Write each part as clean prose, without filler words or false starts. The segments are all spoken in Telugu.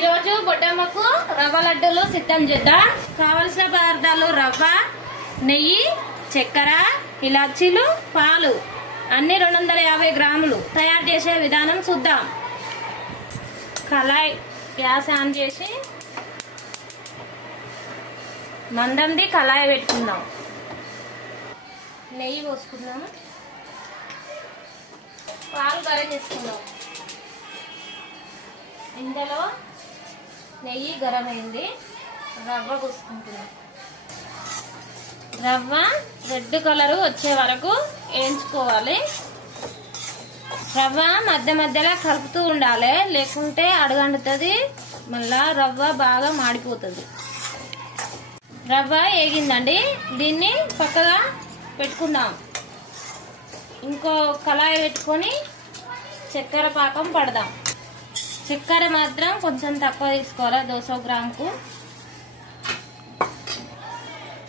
ఈరోజు బొడ్డమ్మకు రవ్వ లడ్డూలు సిద్ధం చేద్దాం. కావలసిన పదార్థాలు రవ్వ, నెయ్యి, చక్కెర, ఇలాచీలు, పాలు అన్ని 250 గ్రాములు. తయారు చేసే విధానం చూద్దాం. కళాయి గ్యాస్ ఆన్ చేసి మందంది కళాయి పెట్టుకుందాం. నెయ్యి పోసుకుందాము. పాలు గరం చేసుకుందాం. ఇందులో నెయ్యి గరం అయింది. రవ్వ పోసుకుంటున్నాం. రవ్వ రెడ్ కలర్ వచ్చే వరకు వేయించుకోవాలి. రవ్వ మధ్య మధ్యలో కలుపుతూ ఉండాలి, లేకుంటే అడుగంటుతుంది, మళ్ళా రవ్వ బాగా మాడిపోతుంది. రవ్వ వేగిందండి, దీన్ని పక్కగా పెట్టుకుందాం. ఇంకో కళాయి పెట్టుకొని చక్కెర పాకం పడదాం. చక్కెర మాత్రం కొంచెం తక్కువ తీసుకోవాలి, 200 గ్రాముకు.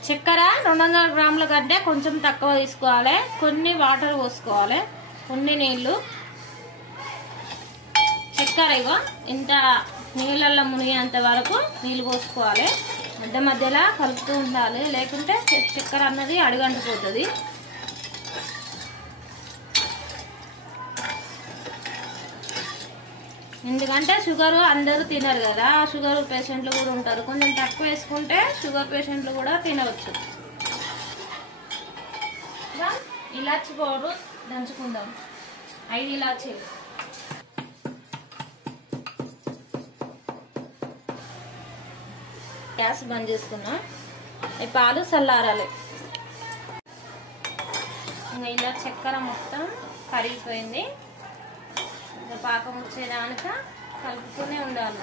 చక్కెర 200 గ్రాముల కంటే కొంచెం తక్కువ తీసుకోవాలి. కొన్ని వాటర్ పోసుకోవాలి, కొన్ని నీళ్లు. చక్కెర ఇగో ఇంత నీళ్ళల్లో మునిగేంత వరకు నీళ్ళు పోసుకోవాలి. మధ్య మధ్యలో కలుపుతూ ఉండాలి, లేకుంటే చక్కెర అన్నది అడుగంటిపోతుంది. ఎందుకంటే షుగర్ అందరూ తినరు కదా, షుగర్ పేషెంట్లు కూడా ఉంటారు. కొంచెం తక్కువ వేసుకుంటే షుగర్ పేషెంట్లు కూడా తినవచ్చు. ఇలాచి పౌడర్ దంచుకుందాం. 5 ఇలాచీలు. గ్యాస్ బంద్ చేసుకున్నాం. ఈ పాలు చల్లారాలి. ఇలా చక్కెర మొత్తం కరిగిపోయింది. పాకం వచ్చేదాకా కలుపుతూనే ఉండాలి.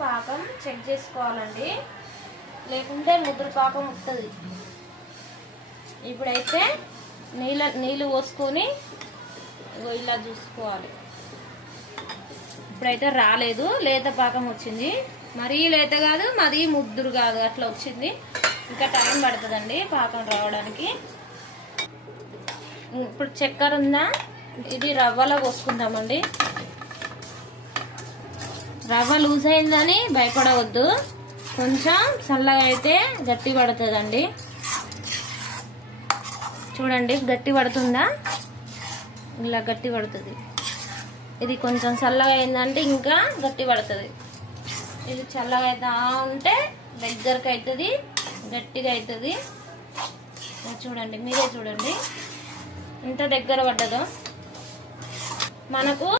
పాకం చెక్ చేసుకోవాలండి, లేకుంటే ముద్ర పాకం వస్తుంది. ఇప్పుడైతే నీళ్ళు పోసుకొని ఇలా చూసుకోవాలి. ఇప్పుడైతే రాలేదు, లేత పాకం వచ్చింది. మరీ లేత కాదు, మరీ ముద్దురు కాదు, అట్లా వచ్చింది. ఇంకా టైం పడుతుందండి పాకం రావడానికి. ఇప్పుడు చక్కెర ఉందా, ఇది రవ్వలో పోసుకుందామండి. రవ్వ లూజ్ అయిందని భయపడవద్దు, కొంచెం చల్లగా అయితే గట్టి పడుతుందండి. చూడండి గట్టి పడుతుందా, ఇలా గట్టి పడుతుంది. ఇది కొంచెం చల్లగా అయిందంటే ఇంకా గట్టి పడుతుంది. ఇది చల్లగా అవుతా ఉంటే దగ్గరకు అవుతుంది, గట్టిగా అవుతుంది. చూడండి, మీరే చూడండి ఎంత దగ్గర పడ్డదో మనకు.